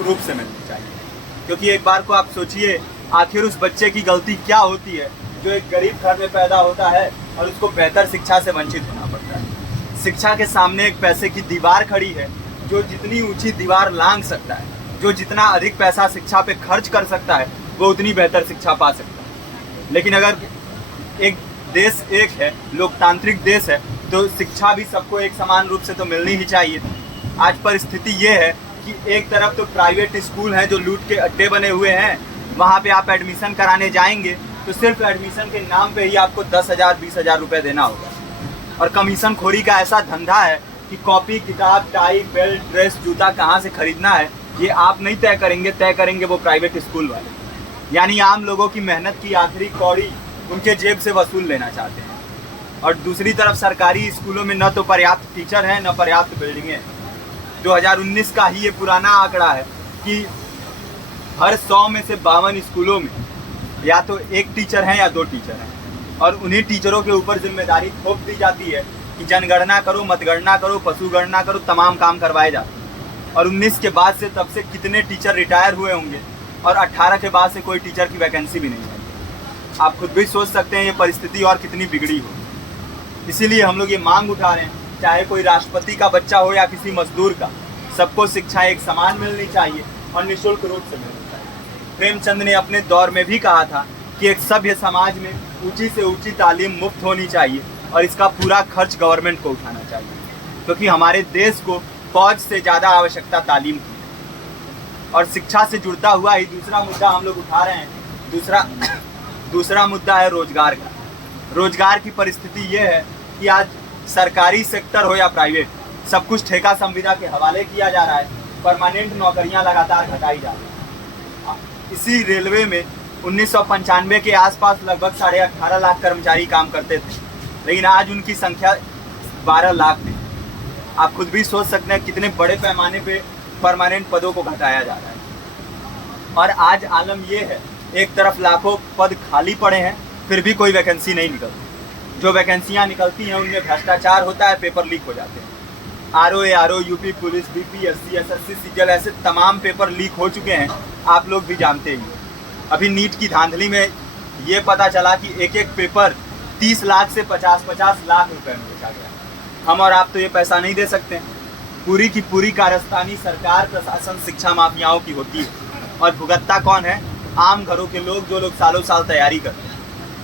निःशुल्क रूप से मिलनी चाहिए। क्योंकि एक बार को आप सोचिए, आखिर उस बच्चे की गलती क्या होती है जो एक गरीब घर में पैदा होता है और उसको बेहतर शिक्षा से वंचित होना पड़ता है। शिक्षा के सामने एक पैसे की दीवार खड़ी है, जो जितनी ऊंची दीवार लांघ सकता है, जो जितना अधिक पैसा शिक्षा पे खर्च कर सकता है, वो उतनी बेहतर शिक्षा पा सकता है। लेकिन अगर एक देश एक है, लोकतांत्रिक देश है, तो शिक्षा भी सबको एक समान रूप से तो मिलनी ही चाहिए। आज परिस्थिति ये है कि एक तरफ तो प्राइवेट स्कूल हैं जो लूट के अड्डे बने हुए हैं, वहाँ पे आप एडमिशन कराने जाएंगे तो सिर्फ एडमिशन के नाम पे ही आपको 10,000 20,000 रुपये देना होगा। और कमीशन खोरी का ऐसा धंधा है कि कॉपी, किताब, टाई, बेल्ट, ड्रेस, जूता कहाँ से खरीदना है ये आप नहीं तय करेंगे वो प्राइवेट स्कूल वाले। यानी आम लोगों की मेहनत की आखिरी कौड़ी उनके जेब से वसूल लेना चाहते हैं। और दूसरी तरफ सरकारी स्कूलों में न तो पर्याप्त टीचर हैं, न पर्याप्त बिल्डिंगें हैं। 2019 का ही ये पुराना आंकड़ा है कि हर 100 में से 52 स्कूलों में या तो एक टीचर है या 2 टीचर हैं। और उन्हीं टीचरों के ऊपर जिम्मेदारी थोप दी जाती है कि जनगणना करो, मतगणना करो, पशुगणना करो, तमाम काम करवाए जाते हैं। और 19 के बाद से तब से कितने टीचर रिटायर हुए होंगे, और 18 के बाद से कोई टीचर की वैकेंसी भी नहीं है। आप खुद भी सोच सकते हैं ये परिस्थिति और कितनी बिगड़ी हो। इसीलिए हम लोग ये मांग उठा रहे हैं, चाहे कोई राष्ट्रपति का बच्चा हो या किसी मजदूर का, सबको शिक्षा एक समान मिलनी चाहिए और निःशुल्क रूप से मिलनी चाहिए। प्रेमचंद ने अपने दौर में भी कहा था कि एक सभ्य समाज में ऊंची से ऊंची तालीम मुफ्त होनी चाहिए और इसका पूरा खर्च गवर्नमेंट को उठाना चाहिए, क्योंकि हमारे देश को फौज से ज़्यादा आवश्यकता तालीम की है। और शिक्षा से जुड़ता हुआ ही दूसरा मुद्दा हम लोग उठा रहे हैं। दूसरा मुद्दा है रोजगार का। रोजगार की परिस्थिति ये है कि आज सरकारी सेक्टर हो या प्राइवेट, सब कुछ ठेका संविदा के हवाले किया जा रहा है। परमानेंट नौकरियां लगातार घटाई जा रही हैं। इसी रेलवे में 1995 के आसपास लगभग 18.5 लाख कर्मचारी काम करते थे, लेकिन आज उनकी संख्या 12 लाख थी। आप खुद भी सोच सकते हैं कितने बड़े पैमाने पे परमानेंट पदों को घटाया जा रहा है। और आज आलम ये है, एक तरफ लाखों पद खाली पड़े हैं, फिर भी कोई वैकेंसी नहीं निकलती। जो वैकेंसियां निकलती हैं उनमें भ्रष्टाचार होता है, पेपर लीक हो जाते हैं। RO, UP police, BPSC, SSC, CGL, ऐसे तमाम पेपर लीक हो चुके हैं, आप लोग भी जानते ही। अभी नीट की धांधली में ये पता चला कि एक एक पेपर 30 लाख से 50-50 लाख रुपए में बेचा गया। हम और आप तो ये पैसा नहीं दे सकते। पूरी की पूरी कारस्तानी सरकार, प्रशासन, शिक्षा माफियाओं की होती है। और भुगतता कौन है? आम घरों के लोग, जो लोग सालों साल तैयारी करते हैं,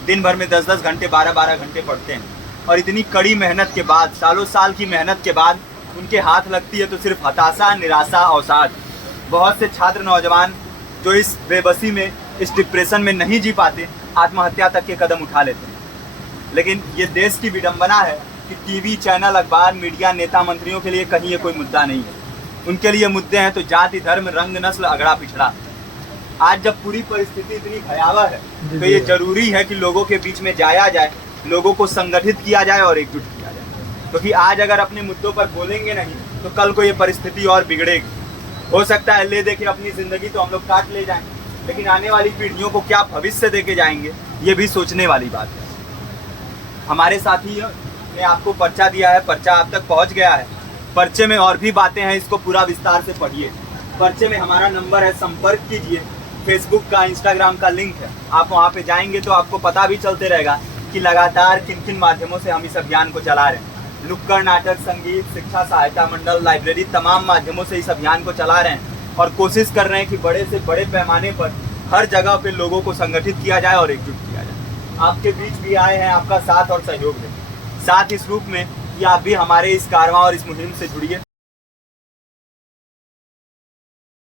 दिन भर में 10-10 घंटे, 12-12 घंटे पढ़ते हैं। और इतनी कड़ी मेहनत के बाद, सालों साल की मेहनत के बाद उनके हाथ लगती है तो सिर्फ हताशा, निराशा, अवसाद। बहुत से छात्र नौजवान जो इस बेबसी में, इस डिप्रेशन में नहीं जी पाते, आत्महत्या तक के कदम उठा लेते हैं। लेकिन ये देश की विडंबना है कि टीवी चैनल, अखबार, मीडिया, नेता, मंत्रियों के लिए कहीं ये कोई मुद्दा नहीं है। उनके लिए मुद्दे हैं तो जाति, धर्म, रंग, नस्ल, अगड़ा पिछड़ा। आज जब पूरी परिस्थिति इतनी भयावह है तो ये जरूरी है कि लोगों के बीच में जाया जाए, लोगों को संगठित किया जाए और एकजुट किया जाए। क्योंकि आज अगर अपने मुद्दों पर बोलेंगे नहीं तो कल को ये परिस्थिति और बिगड़ेगी। हो सकता है ले दे के अपनी ज़िंदगी तो हम लोग काट ले जाएं, लेकिन आने वाली पीढ़ियों को क्या भविष्य दे के जाएंगे, ये भी सोचने वाली बात है। हमारे साथी ने आपको पर्चा दिया है, पर्चा आप तक पहुँच गया है। पर्चे में और भी बातें हैं, इसको पूरा विस्तार से पढ़िए। पर्चे में हमारा नंबर है, संपर्क कीजिए। फेसबुक का, इंस्टाग्राम का लिंक है, आप वहाँ पे जाएंगे तो आपको पता भी चलते रहेगा कि लगातार किन किन माध्यमों से हम इस अभियान को चला रहे हैं। नुक्कड़ नाटक, संगीत, शिक्षा सहायता मंडल, लाइब्रेरी, तमाम माध्यमों से इस अभियान को चला रहे हैं और कोशिश कर रहे हैं कि बड़े से बड़े पैमाने पर हर जगह पे लोगों को संगठित किया जाए और एकजुट किया जाए। आपके बीच भी आए हैं आपका साथ और सहयोग दें। साथ इस रूप में कि आप भी हमारे इस कारवां और इस मुहिम से जुड़िए।